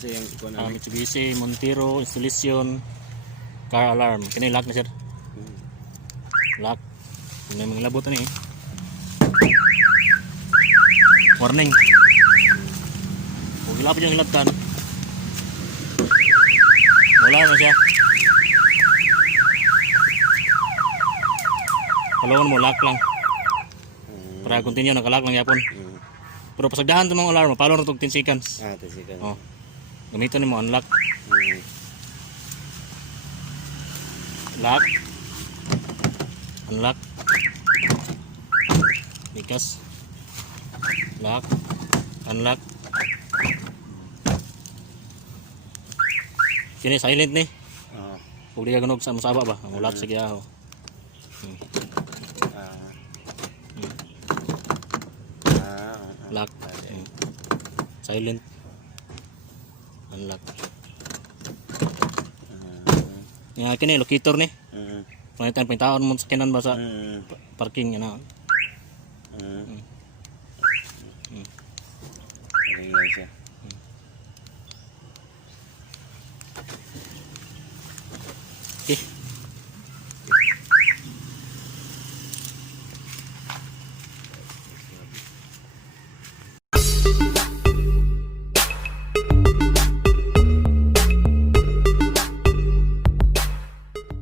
kasi yung ikuan Mitsubishi Montero installation car alarm. Kini lock na sir. Lock. May mga labot ani. Warning. Kung ilapit yung ilaptan. Wala na siya. Palungan mo, lock lang. Para continue, nakalock lang yapon. Pero pasagdahan ito ng alarm, palo na itong 10 seconds. 10 seconds. Oh. Gamitin mo, unlock. Lock. Unlock. Bikas. Lock. Unlock. Kini silent ni. Kung di ka ganog sa masaba ba, ang lock sa giyaho. Lock. Silent. Unlock. Nga kini locator ni. Panitan pintaon mo sa kinan ba sa parking ana. Ringay siya. Okay.